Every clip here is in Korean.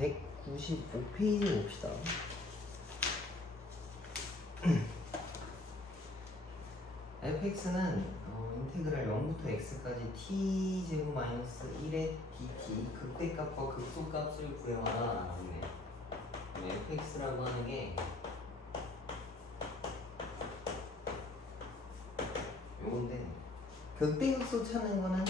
195페이지 봅시다. fx는 인테그랄 0부터 x까지 t제곱 마이너스 1의 dt 극대값과 극소값을 구해와라 라고 있네. fx라고 하는 게 요건데, 극대극소 찾는 거는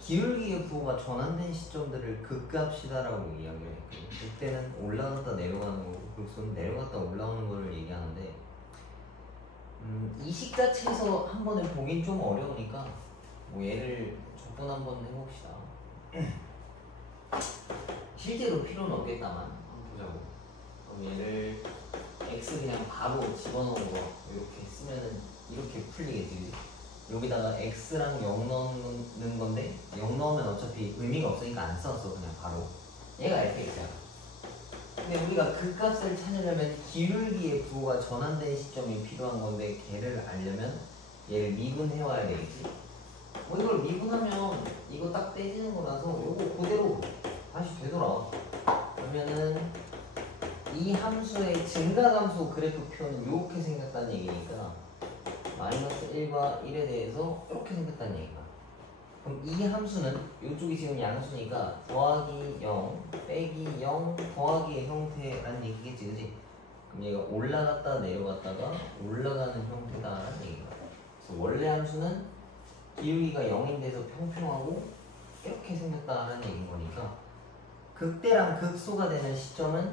기울기의 부호가 전환된 시점들을 극값이다라고 이야기를 했거든요. 극대는 올라갔다 내려가는 거고 극소는 내려갔다 올라오는 거를 얘기하는데, 이 식 자체에서 한 번에 보긴 좀 어려우니까 뭐 얘를 적분 한번 해봅시다. 실제로 필요는 없겠다만 한번 보자고. 그럼 얘를 x 그냥 바로 집어넣은 거 이렇게 쓰면은 이렇게 풀리겠지. 여기다가 x랑 0 넣는 건데 0 넣으면 어차피 의미가 없으니까 안 썼어. 그냥 바로 얘가 fx야. 근데 우리가 그 값을 찾으려면 기울기의 부호가 전환된 시점이 필요한 건데 걔를 알려면 얘를 미분해 와야 되겠지. 뭐 이걸 미분하면 이거 딱 떼지는 거라서 요거 그대로 다시 되돌아. 그러면은 이 함수의 증가함수 그래프 표는 이렇게 생겼다는 얘기니까 마이너스 1과 1에 대해서 이렇게 생겼다는 얘기가. 그럼 이 함수는 이쪽이 지금 양수니까 더하기 0, 빼기 0, 더하기의 형태라는 얘기겠지, 그치? 그럼 얘가 올라갔다 내려갔다가 올라가는 형태다라는 얘기가. 그래서 원래 함수는 기울기가 0인데서 평평하고 이렇게 생겼다라는 얘기인 거니까 극대랑 극소가 되는 시점은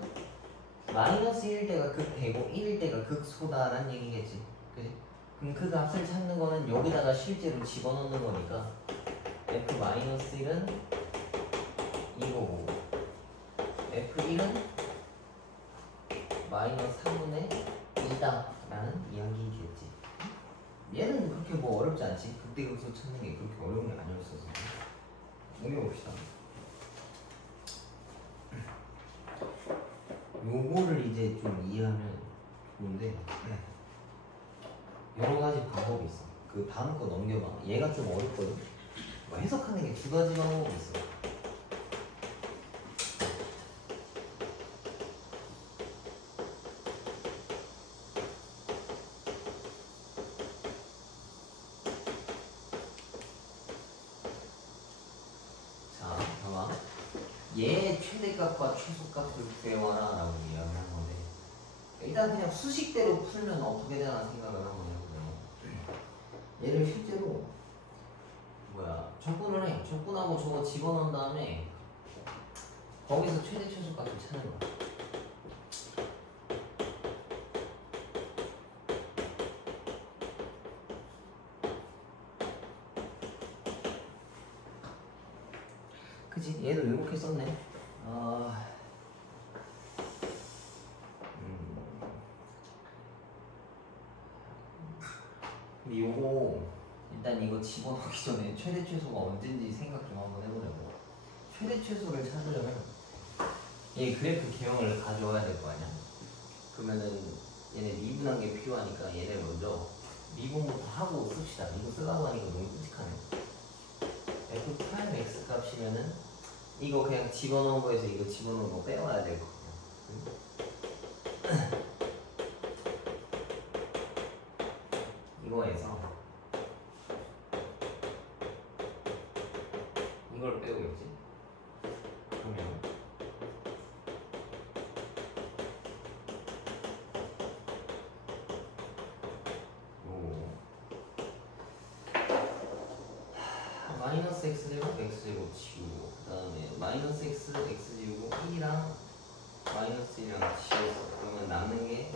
마이너스 1일 때가 극대고 1일 때가 극소다라는 얘기겠지, 그치? 그럼 그 값을 찾는 거는 여기다가 실제로 집어넣는 거니까 f-1은 이거고 f1은 마이너스 3분의 2다 라는 이야기겠지. 얘는 그렇게 뭐 어렵지 않지. 극대극소 찾는 게 그렇게 어려운 게 아니었어서. 옮겨봅시다. 요거를 이제 좀 이해하면 좋은데 여러 가지 방법이 있어. 그 다음 거 넘겨봐. 얘가 좀 어렵거든. 뭐 해석하는 게 두 가지 방법이 있어. 자, 봐봐. 얘의 최대값과 최소값을 구해와라 라고 이야기하는 건데, 일단 그냥 수식대로 풀면 어떻게 되나 생각을 한번 해보세요. 얘를 실제로 적분을 해. 적분하고 저거 집어넣은 다음에 거기서 최대 최소값을 찾는 거야. 그치? 얘도 이렇게 썼네. 근데 요거 일단 이거 집어넣기 전에 최대 최소가 언제인지 생각 좀 한번 해보려고. 최대 최소를 찾으려면 얘 그래프 개형을 가져와야 될 거 아니야. 그러면은 얘네 미분한 게 필요하니까 얘네 먼저 미분부터 하고 씁시다. 이거 쓰려고 하니까 너무 끔찍하네. f 프라임 x 값이면은 이거 그냥 집어넣은 거에서 이거 집어넣은 거 빼와야 될 거야. 이거에서 이걸 빼오겠지? 그러면 마이너스 x제곱 x제곱 지우고 그 다음에 마이너스 x x제곱 1이랑 마이너스 1이랑 지웠어. 그러면 남는 게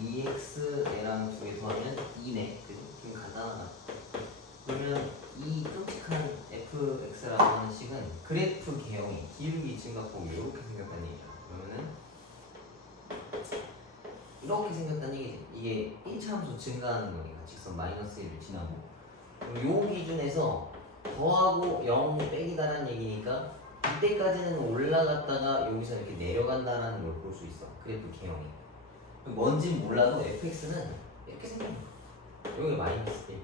2x랑 두 개 더하면 2네. 그지? 좀 간단하다. 그러면 이 끔찍한 fx라고 하는 식은 그래프 개형이 기울기 증가폭이 이렇게 생겼다는 얘기야. 그러면은 이렇게 생겼다는 얘기지. 이게 1차 함수 증가하는 거니까 직선 마이너스 1을 지나고, 그럼 요 기준에서 더하고 0 빼기다라는 얘기니까 이때까지는 올라갔다가 여기서 이렇게 내려간다라는 걸 볼 수 있어. 그래프 개형이. 뭔진 몰라도 fx는 이렇게 생긴 거야. 여기 마이너스 1.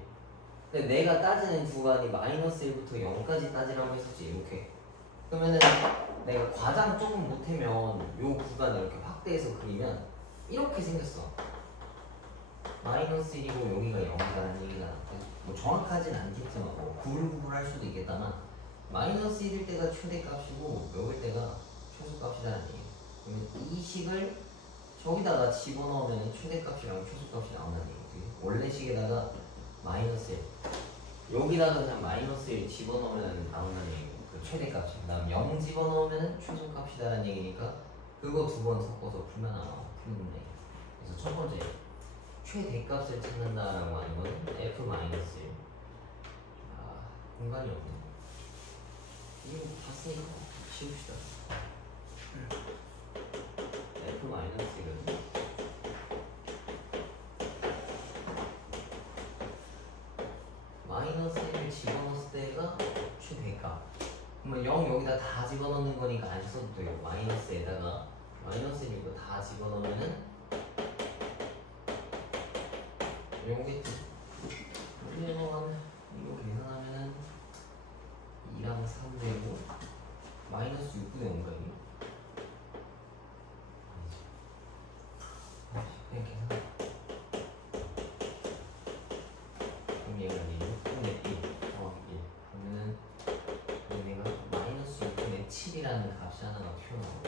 근데 내가 따지는 구간이 마이너스 1부터 0까지 따지라고 했었지. 이렇게. 그러면은 내가 과장 조금 못하면 요 구간을 이렇게 확대해서 그리면 이렇게 생겼어. 마이너스 1이고 여기가 0이라는 얘기가 뭐 정확하진 않겠지만 뭐 구불구불할 수도 있겠다만 마이너스 1일 때가 최대값이고 여길 때가 최소값이라는 얘기예요. 그러면 이 식을 저기다가 집어넣으면 최대값이랑 최소값이 나온다는 얘기지. 원래 식에다가 마이너스 1 여기다가 그냥 마이너스 1 집어넣으면 나온다는 얘기고 그 최대값이 그 다음 0 집어넣으면 최소값이다라는 얘기니까 그거 두 번 섞어서 풀면 나와. 풀는데 그래서 첫 번째 최대값을 찾는다라고 하는 건 f-1 공간이 없네. 이거 봤으니까 지웁시다. f-1은 마이너스 1을 집어넣었을 때가 최대값. 그러면 0 여기다 다 집어넣는 거니까 안 써도 돼요. 마이너스에다가 마이너스 1이고 다 집어넣으면은 요겠지. 이거 계산하면은 2랑 3 되고 마이너스 6분의 5인가 이게? 아니지. 그냥 계산. 그럼 얘가 6분의 1 정확히 1 그러면은 얘가 마이너스 6분의 7이라는 값이 하나가 튀어나오고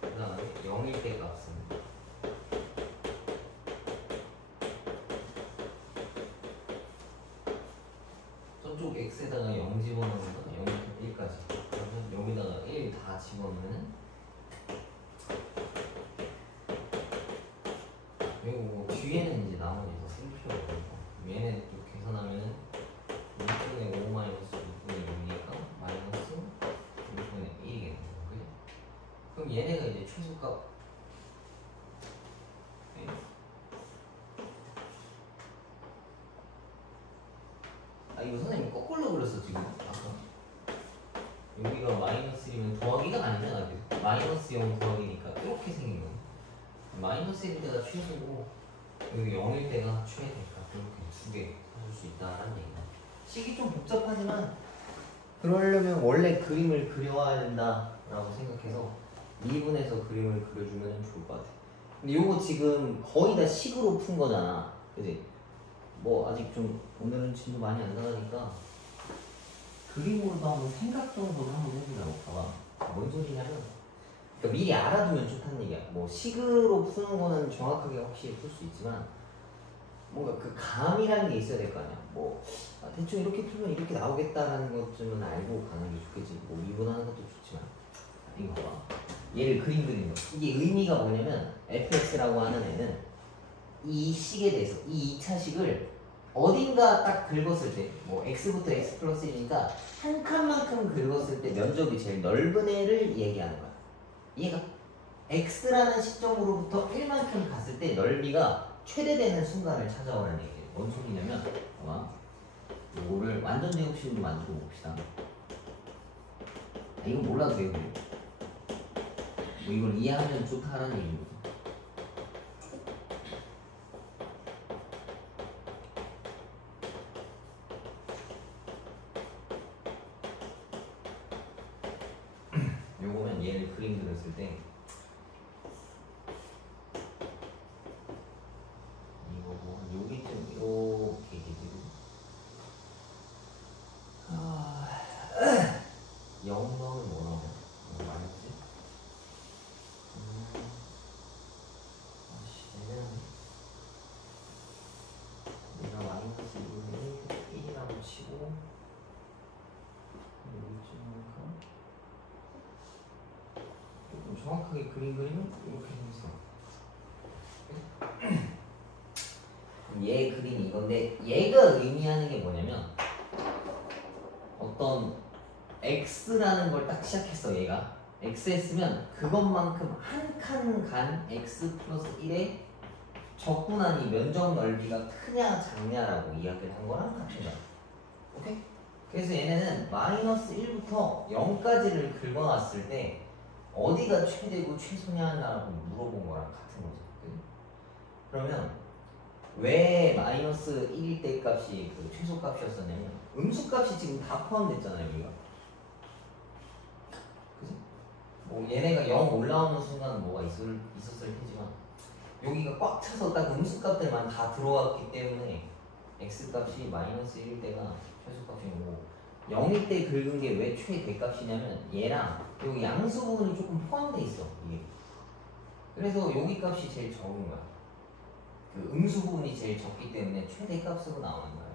그 다음에 0일 때 값은 저쪽 x에다가 0 집어넣는 거 0부터 1까지 그러면 여기다가 1 다 집어넣으면 그리고 뒤에는 이제 나머지 더 쓸 필요가 없고 얘는 또 계산하면은 6분의 5 마이너스 6분의 6이니까 마이너스 6분의 1이겠네요. 그죠? 그럼 얘네가 이제 최소값 네. 이거 선생님 거꾸로 그렸어 지금 아까 여기가 마이너스 1이면 더하기가 아니잖아. 마이너스 0 더하기니까 이렇게 생긴 거야. 마이너스 1일 때가 최소고 여기 0일 때가 최대값 이렇게 두 개 찾을 수 있다라는 얘기다. 식이 좀 복잡하지만 그러려면 원래 그림을 그려와야 된다라고 생각해서 2분에서 그림을 그려주면 좋을 것 같아. 근데 요거 지금 거의 다 식으로 푼 거잖아. 그지? 뭐 아직 좀 오늘은 진도 많이 안 나가니까 그림으로도 한번 생각 정도는 한번 해보자고. 봐봐. 뭔 소리냐면 그러니까 미리 알아두면 좋다는 얘기야. 뭐 식으로 푸는 거는 정확하게 확실히 풀 수 있지만 뭔가 그 감이라는 게 있어야 될 거 아니야. 뭐 대충 이렇게 풀면 이렇게 나오겠다라는 것쯤은 알고 가는 게 좋겠지. 뭐 미분하는 것도 좋지만 이거 봐봐. 얘를 그림 그리는 거. 이게 의미가 뭐냐면 fx라고 하는 애는 이 식에 대해서 이 2차 식을 어딘가 딱 긁었을 때 뭐 x부터 x 플러스 1이니까 한 칸만큼 긁었을 때 면적이 제일 넓은 애를 얘기하는 거야. 얘가 x라는 시점으로부터 1만큼 갔을 때 넓이가 최대되는 순간을 찾아오라는 얘기예요. 뭔 소리냐면 봐봐. 이거를 완전 제곱식으로 만들어 봅시다. 이건 몰라도 되고 뭐 이걸 이해하면 좋다라는 얘기입니다. 요거면 얘를 그림 그렸을 때 이거고 여기쯤 이렇게 되고 0 넣으면 뭐 나오냐? 마이너스 내가 마이너스 2분의 1이라고 치고 여기쯤 조금 정확하게 그림 그리면 이렇게 생겼어. 얘 그림이 이건데 얘가 의미하는 게 뭐냐면 어떤 x라는 걸 딱 시작했어. 얘가 x 했으면 그것만큼 한 칸 간 x 플러스 1의 적분한이 면적 넓이가 크냐 작냐라고 이야기를 한 거랑 같은 거야. 오케이? 그래서 얘네는 마이너스 1부터 0까지를 긁어놨을 때 어디가 최대고 최소냐라고 물어본 거랑 같은 거죠. 그치? 그러면 왜 마이너스 1일 때 값이 그 최소값이었었냐면 음수값이 지금 다 포함됐잖아요. 여기가. 그치? 뭐 얘네가 0 올라오는 순간 뭐가 있었을 테지만 여기가 꽉 차서 딱 음수값들만 다 들어왔기 때문에 x값이 마이너스 1일 때가 최소값이고 0일 때 긁은 게 왜 최대값이냐면 얘랑 여기 양수 부분이 조금 포함돼 있어 이게. 그래서 여기 값이 제일 적은 거야. 그 음수 부분이 제일 적기 때문에 최대값으로 나오는 거야.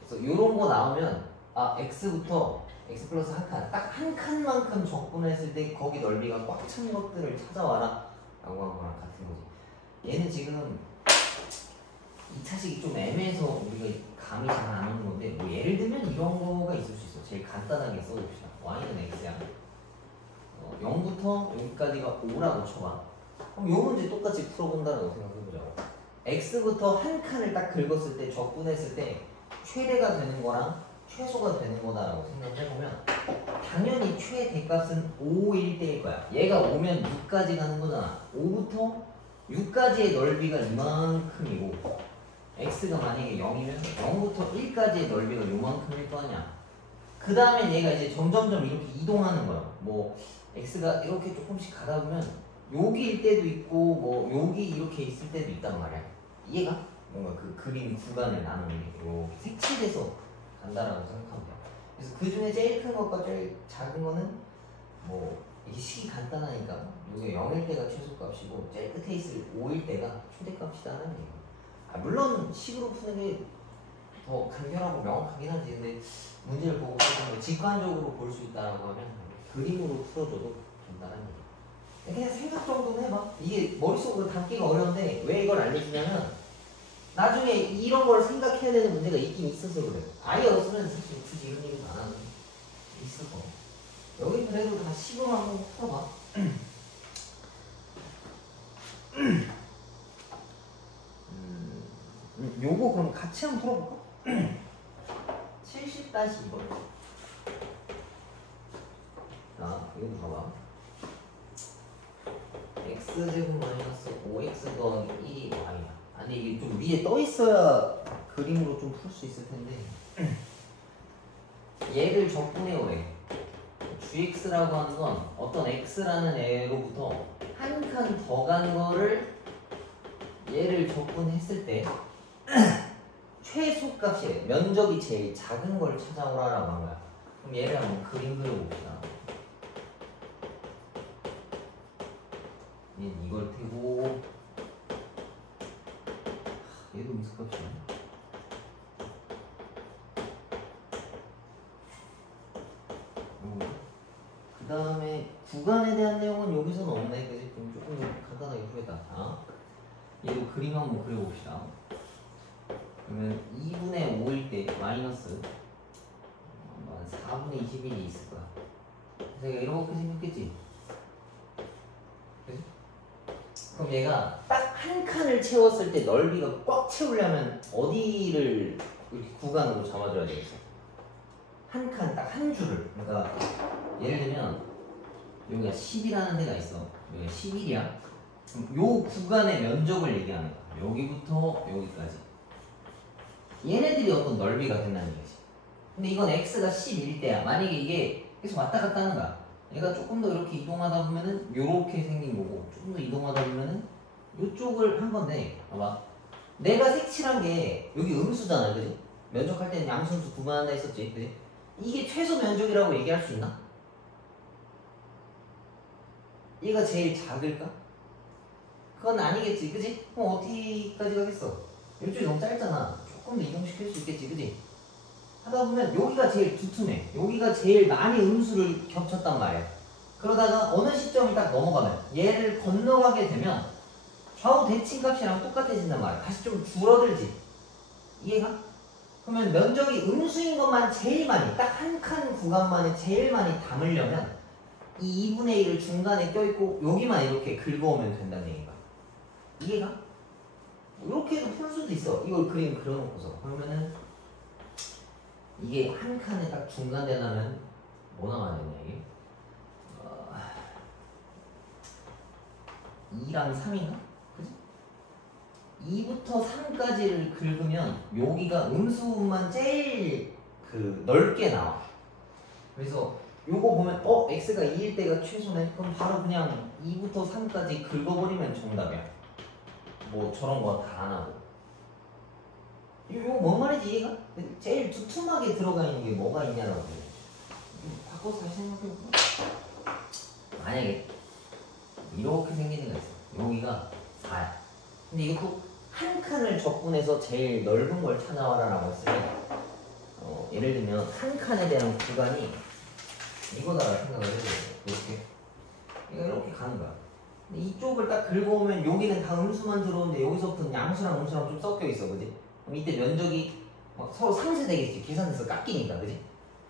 그래서 이런 거 나오면 x부터 x 플러스 한 칸, 딱 한 칸만큼 적분했을 때 거기 넓이가 꽉 찬 것들을 찾아와라 라고 한 거랑 같은 거지. 얘는 지금 2차식이 좀 애매해서 우리가 감이 잘 안 오는 건데, 뭐 예를 들면 이런 거가 있을 수 있어. 제일 간단하게 써봅시다. y는 x야. 0부터 여기까지가 5라고 쳐봐. 그럼 요 문제 똑같이 풀어본다고 생각해보자고. x부터 한 칸을 딱 긁었을 때, 적분했을 때 최대가 되는 거랑 최소가 되는 거다라고 생각해보면 당연히 최대값은 5일 때일 거야. 얘가 5면 6까지 가는 거잖아. 5부터 6까지의 넓이가 이만큼이고 x가 만약에 0이면 0부터 1까지의 넓이가 요만큼일 거 아니야. 그 다음에 얘가 이제 점점점 이렇게 이동하는 거야. 뭐 x가 이렇게 조금씩 가다 보면 여기일 때도 있고 뭐 여기 이렇게 있을 때도 있단 말이야. 이해가? 뭔가 그 그림 구간을 나누는 게 이렇게 색칠해서 간다라고 생각하면 돼. 그래서 그 중에 제일 큰 것과 제일 작은 거는 뭐 이게 식이 간단하니까 이게 0일 때가 최소값이고 제일 끝에 있을 5일 때가 최대값이다라는 얘기야. 물론 식으로 푸는 게 더 간결하고 명확하긴 하지. 근데 문제를 보고 좀 직관적으로 볼 수 있다라고 하면 그림으로 풀어줘도 된다는 얘기. 그냥 생각 정도는 해봐. 이게 머릿속으로 담기가 어려운데 왜 이걸 알려주냐면 나중에 이런 걸 생각해야 되는 문제가 있긴 있어서 그래. 아예 없으면 사실 굳이 이런 얘기는 안 하는 게 있어서. 여기 그래도 다 식으로 한번 풀어봐. 요거 그럼 같이 한번 풀어볼까? 70-2번. 자, 이거 봐봐. x제곱 마이너스 5x 더하기 1이 y야. 아니 이게 좀 위에 떠 있어야 그림으로 좀 풀 수 있을 텐데. 얘를 적분해요. 왜? gx라고 하는 건 어떤 x라는 애로부터 한 칸 더 간 거를 얘를 적분했을 때 최소값이 면적이 제일 작은 걸 찾아오라라고 한 거야. 그럼 얘를 한번 그림 그려봅시다. 얘는 이걸 테고 얘도 음수값이네. 그 다음에 구간에 대한 내용은 여기서는 없네. 그치? 그럼 조금 간단하게 풀겠다. 얘도 그림 한번 그려봅시다. 그러면 2분의 5일 때 마이너스 4분의 21이 있을 거야. 그래서 얘가 이렇게 생겼겠지? 그치? 그럼 얘가 딱 한 칸을 채웠을 때 넓이가 꽉 채우려면 어디를 이렇게 구간으로 잡아줘야 되겠어? 한 칸, 딱 한 줄을. 그러니까 예를 들면 여기가 10이라는 데가 있어. 여기가 11이야. 그럼 요 구간의 면적을 얘기하는 거야. 여기부터 여기까지. 얘네들이 어떤 넓이가 된다는 얘기지. 근데 이건 x가 11일 때야. 만약에 이게 계속 왔다 갔다 하는 거야. 얘가 조금 더 이렇게 이동하다 보면은 요렇게 생긴 거고, 조금 더 이동하다 보면은 요쪽을 한 건데, 봐봐. 내가 색칠한 게 여기 음수잖아, 그지? 면적할 때는 양수음수 구분한다 했었지, 그지? 이게 최소 면적이라고 얘기할 수 있나? 얘가 제일 작을까? 그건 아니겠지, 그지? 그럼 어디까지 가겠어? 이쪽이 너무 짧잖아. 조금 더 이동시킬 수 있겠지, 그지? 하다 보면 여기가 제일 두툼해. 여기가 제일 많이 음수를 겹쳤단 말이야. 그러다가 어느 시점이 딱 넘어가면 얘를 건너가게 되면 좌우 대칭값이랑 똑같아진단 말이야. 다시 좀 줄어들지. 이해가? 그러면 면적이 음수인 것만 제일 많이, 딱 한 칸 구간만에 제일 많이 담으려면 이 2분의 1을 중간에 껴있고 여기만 이렇게 긁어오면 된다는 얘기가. 이해가? 이렇게도 풀 수도 있어. 이걸 그림 그려놓고서. 그러면은 이게 한 칸에 딱 중간 되려면 뭐 나와야 되냐 이게? 2랑 3인가? 그지? 2부터 3까지를 긁으면 여기가 음수만 제일 그 넓게 나와. 그래서 요거 보면 x가 2일 때가 최소네? 그럼 바로 그냥 2부터 3까지 긁어버리면 정답이야. 뭐 저런 거 다 안 하고. 요거 뭔 말인지 이해가? 제일 두툼하게 들어가 있는 게 뭐가 있냐라고. 바꿔서 다시 생각해볼까? 만약에 이렇게 생긴 애가 있어. 여기가 4야. 근데 이것도 한 칸을 적분해서 제일 넓은 걸 찾아와라라고 했으면 예를 들면 한 칸에 대한 구간이 이거다라 생각을 해보세요. 이렇게 가는 거야. 근데 이쪽을 딱 긁어오면 여기는 다 음수만 들어오는데 여기서부터는 양수랑 음수랑 좀 섞여 있어, 그지? 그럼 이때 면적이 막 서로 상쇄되겠지. 계산해서 깎이니까, 그지?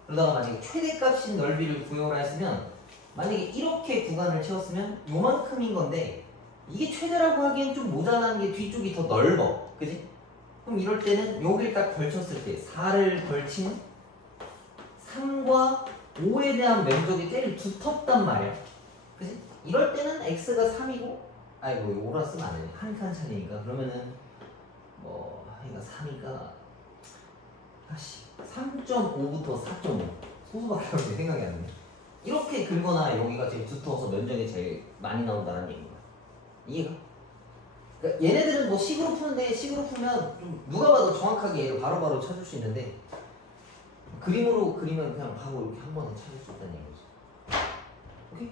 그러다가 만약에 최대값인 넓이를 구해오라 했으면 만약에 이렇게 구간을 채웠으면 요만큼인 건데 이게 최대라고 하기엔 좀 모자란 게 뒤쪽이 더 넓어, 그지? 그럼 이럴 때는 여길 딱 걸쳤을 때 4를 걸친 3과 5에 대한 면적이 제일 두텁단 말이야, 그지? 이럴 때는 x가 3이고 아이고 5라 쓰면 안 돼. 한 칸 차이니까 그러면은 뭐 얘가 3이니까 3.5부터 4.5 소수밖에 없는데 생각이 안 나네. 이렇게 긁거나 여기가 제일 두터워서 면적이 제일 많이 나온다는 얘기인 거야. 이해가? 그러니까 얘네들은 뭐 식으로 푸는데 식으로 풀면 좀 누가 봐도 정확하게 얘를 바로바로 찾을 수 있는데 그림으로 그리면 그냥 바로 이렇게 한 번에 찾을 수 있다는 얘기죠. 오케이?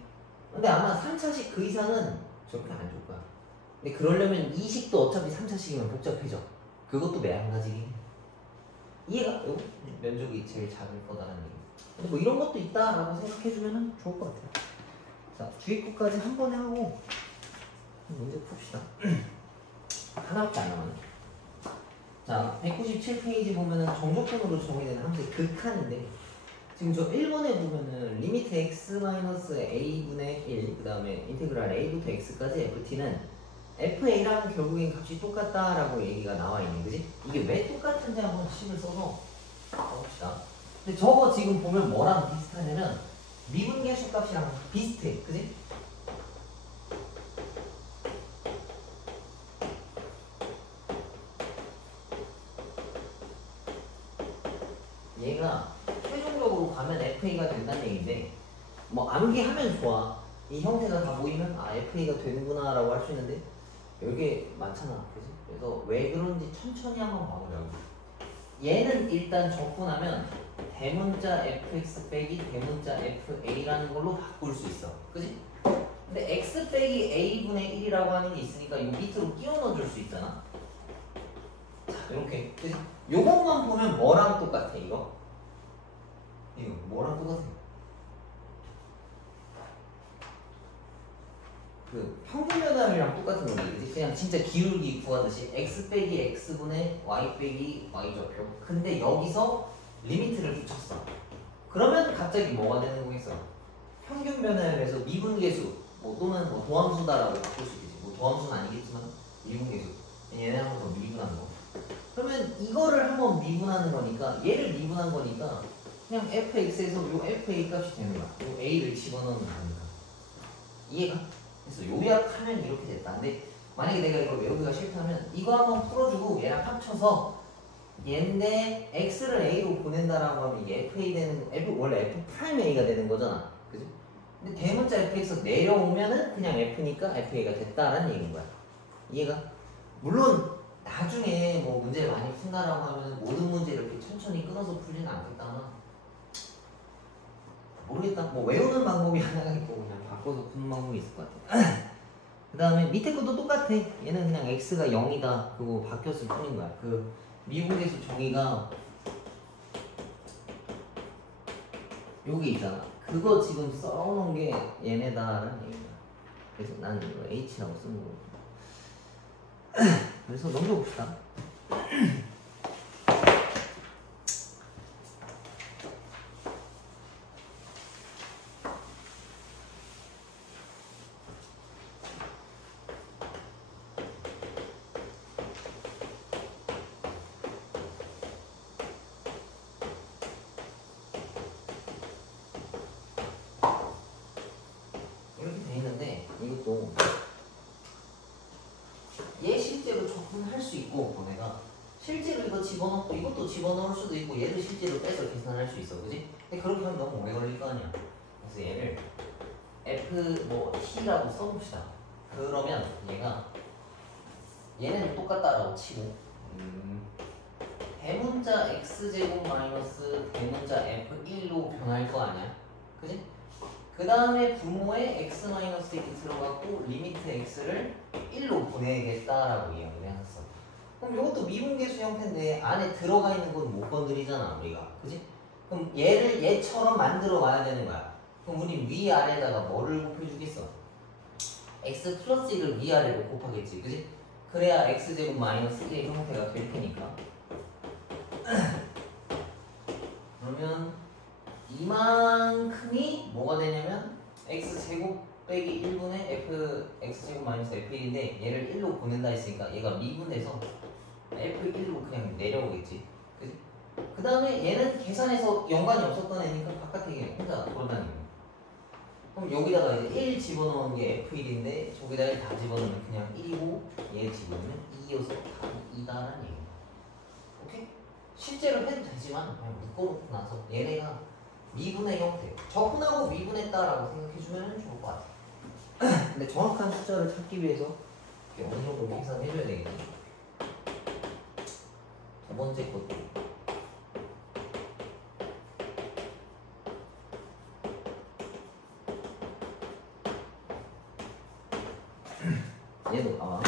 근데 아마 3차식 그 이상은 저렇게 안 줄 거야. 근데 그러려면 2식도 어차피 3차식이면 복잡해져. 그것도 매한가지긴 해. 이해가? 요거? 면적이 제일 작을 거다라는 얘기. 근데 뭐 이런 것도 있다라고 생각해주면 좋을 것 같아요. 자, 주입구까지 한 번에 하고 문제 풉시다. 하나밖에 안 남았네. 자, 197페이지 보면은 정조건으로 정의되는 함수의 극한인데 지금 저 1번에 보면은 리미트 x-a분의 1 그 다음에 인테그랄 a부터 x까지 ft는 fa랑 결국엔 값이 똑같다라고 얘기가 나와 있는 거지? 이게 왜 똑같은지 한번 식을 써서 봅시다. 근데 저거 지금 보면 뭐랑 비슷하냐면 미분계수 값이랑 비슷해, 그지? 얘가 최종적으로 가면 FA가 된다는 얘기인데 뭐 암기하면 좋아. 이 형태가 다 보이면 아 FA가 되는구나 라고 할 수 있는데 여기 많잖아, 그지? 그래서 왜 그런지 천천히 한번 봐보자고. 얘는 일단 적분하면 대문자 fx 빼기 대문자 fa라는 걸로 바꿀 수 있어, 그지? 근데 x 빼기 a분의 1이라고 하는 게 있으니까 이 밑으로 끼워 넣어줄 수 있잖아. 자, 이렇게, 그지? 요것만 보면 뭐랑 똑같아, 이거? 이거 뭐랑 똑같아? 그 평균변함이랑 똑같은 거지, 그지? 그냥 진짜 기울기 구하듯이 x 빼기 x분의 y 빼기 y좌표. 근데 여기서 리미트를 붙였어. 그러면 갑자기 뭐가 되는 거겠어? 평균변함에서 미분계수 뭐 또는 뭐 도함수다라고 바꿀 수 있겠지. 뭐 도함수는 아니겠지만 미분계수. 얘네 한 번 더 미분한 거. 그러면 이거를 한번 미분하는 거니까 얘를 미분한 거니까 그냥 fx에서 요 fa 값이 되는 거야. 요 a를 집어넣는 거니까. 이해가? 그래서 요약하면 이렇게 됐다. 근데 만약에 내가 이걸 외우기가 싫다면 이거 한번 풀어주고 얘랑 합쳐서 얘인데 x를 a로 보낸다라고 하면 이게 fa 되는 원래 f 프라임 a가 되는 거잖아, 그지? 근데 대문자 fx에서 내려오면은 그냥 f니까 fa가 됐다라는 얘기인 거야. 이해가? 물론 나중에 뭐 문제를 많이 푼다라고 하면 모든 문제를 이렇게 천천히 끊어서 풀지는 않겠다나 모르겠다. 뭐 외우는 방법이 하나가 있고 그냥 바꿔서 푸는 방법이 있을 것 같아. 그 다음에 밑에 것도 똑같아. 얘는 그냥 x가 0이다 그거 바뀌었을 뿐인 거야. 그 미분계수 정의가 여기 있잖아. 그거 지금 써놓은 게 얘네다라는 얘기야. 그래서 나는 이거 h라고 쓰는 거고. 그래서 넘겨봅시다. 이렇게 돼 있는데 이것도 얘 실제로 적분할 수 있고 내가 실제로 이거 집어넣고 이것도 집어넣을 수도 있고 얘를 실제로 빼서 계산할 수 있어, 그지? 근데 그렇게 하면 너무 오래 걸릴 거 아니야. 그래서 얘를 f 뭐 t라고 써봅시다. 그러면 얘는 똑같다라고 치고 대문자 x제곱 마이너스 대문자 f1로 변할 거 아니야? 그지? 그 다음에 분모에 x 마이너스 1이 들어갔고 리미트 x를 1로 보내겠다라고 이야기를 해놨어. 그럼 이것도 미분계수 형태인데 안에 들어가 있는 건 못 건드리잖아 우리가. 그지? 그럼 얘를 얘처럼 만들어 와야 되는 거야. 그럼 우리 위아래에다가 뭐를 곱해주겠어? x 플러스 1을 위아래로 곱하겠지. 그지? 그래야 x제곱 마이너스 1의 형태가 될 테니까. 그러면 이만큼이 뭐가 되냐면 x제곱 빼기 1분의 x제곱 마이너스 f1인데 얘를 1로 보낸다 했으니까 얘가 미분해서 f1로 그냥 내려오겠지. 그치? 그 다음에 얘는 계산해서 연관이 없었던 애니까 바깥에 혼자 돌아다니고. 그럼 여기다가 이제 1 집어넣은 게 f1인데 저기다 1 다 집어넣으면 그냥 1이고 얘 집어넣으면 2여서 답이 2다라는 얘기야. 오케이? 실제로 해도 되지만 그냥 묶어놓고 나서 얘네가 미분의 형태, 적분하고 미분했다라고 생각해주면 좋을 것 같아. 근데 정확한 숫자를 찾기 위해서 이렇게 어느 정도 계산해줘야 되겠지. 두 번째 것도 얘도 봐봐.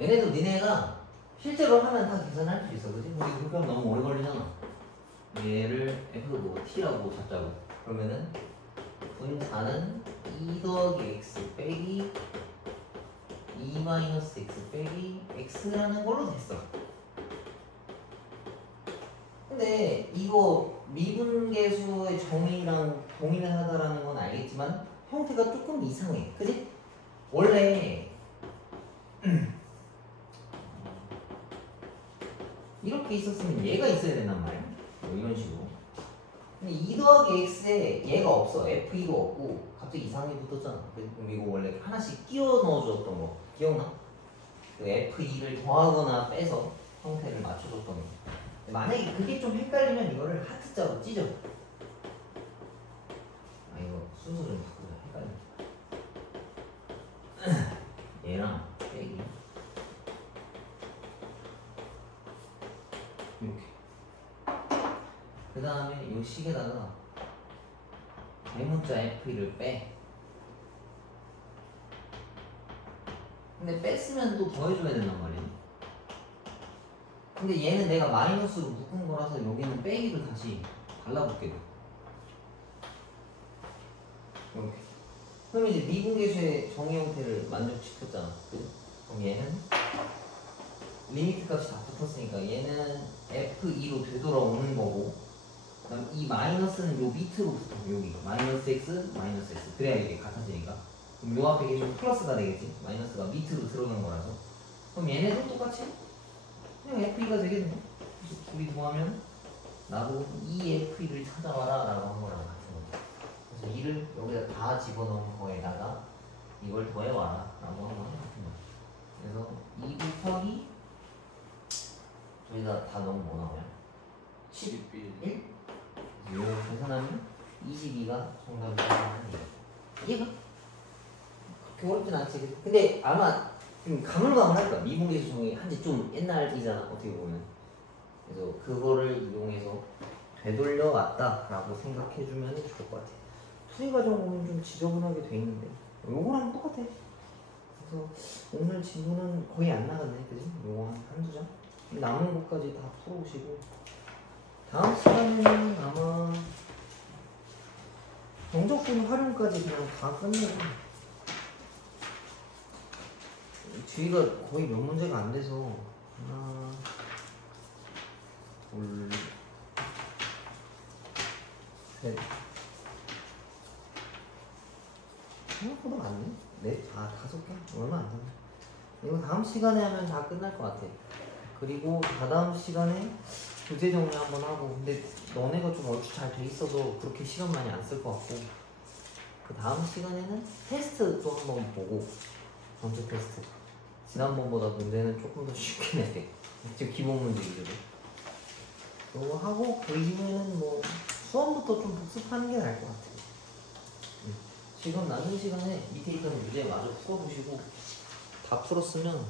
얘네도 니네가 실제로 하면 다 계산할 수 있어, 그치? 근데 그렇게 하면 너무 오래 걸리잖아. 얘를 f 뭐 t라고 잡자고. 그러면은 분자는 2 더하기 x 빼기 2 마이너스 x 빼기 x라는 걸로 됐어. 근데 이거 미분계수의 정의랑 동일하다라는 건 알겠지만 형태가 조금 이상해. 그지? 원래 이렇게 있었으면 얘가 있어야 된단 말이야. 뭐 이런 식으로. 근데 2 더하기 x에 얘가 없어. f2도 없고 갑자기 이상하게 붙었잖아. 그럼 이거 원래 하나씩 끼워 넣어줬던 거 기억나? 그 f2를 더하거나 빼서 형태를 맞춰줬던 거. 만약에 그게 좀 헷갈리면 이거를 하트자로 찢어. 아 이거 순서 좀 바꾸자. 헷갈려. 얘랑 빼기 이렇게. 그 다음에 이 식에다가 대문자 f1을 빼. 근데 뺐으면 또 더해줘야 된단 말이야. 근데 얘는 내가 마이너스로 묶은 거라서 여기는 빼기를 다시 달라붙게 돼. 이렇게. 그럼 이제 미분계수의 정의 형태를 만족시켰잖아. 그럼 얘는 리미트 값이 다 붙었으니까 얘는 f2로 되돌아오는 거고, 그다음 이 마이너스는 요 밑으로 붙어. 여기 마이너스 x 마이너스 x 그래야 이게 같아지니까. 그럼 요 앞에 계시면 플러스가 되겠지. 마이너스가 밑으로 들어간 거라서. 그럼 얘네도 똑같이 그냥 f2가 되겠네. 그래서 둘이 더하면 나도 이 f2를 찾아와라 라고 한 거랑 같은 거죠. 그래서 2를 여기다 다 집어넣은 거에다가 이걸 더해와라 라고 한 거랑 같은 거죠. 그래서 2 곱하기 저기다 다 넣으면 뭐 나와요? 11? 이거 계산하면 22가 정답이라는 얘기야. 이해가? 그렇게 어렵진 않지. 근데 아마 좀 가물가물할 거야. 미분계수 정의 한지 좀 옛날이잖아 어떻게 보면. 그래서 그거를 이용해서 되돌려 왔다라고 생각해주면 좋을 것 같아. 수리 과정 보면 좀 지저분하게 돼 있는데 요거랑 똑같아. 그래서 오늘 지문은 거의 안 나갔네, 그지? 요거 한두 장. 남은 것까지 다 풀어오시고 다음 시간에는 아마 정적분 활용까지 그냥 다 끝내고 뒤가 거의 몇 문제가 안 돼서 하나 둘 셋 생각보다 많네. 넷, 다섯 개? 얼마 안 되네. 이거 다음 시간에 하면 다 끝날 것 같아. 그리고 다다음 시간에 교재 정리 한번 하고, 근데 너네가 좀 얼추 잘 돼 있어서 그렇게 시간 많이 안 쓸 것 같고, 그 다음 시간에는 테스트도 한번 보고, 전체 테스트. 지난번보다 문제는 조금 더 쉽게 내게. 지금 기본 문제 위주로. 그거 하고 그 이후에는 뭐 수험부터 좀 복습하는 게 나을 것 같아. 지금 남은 시간에 밑에 있던 문제 마저 풀어보시고 다 풀었으면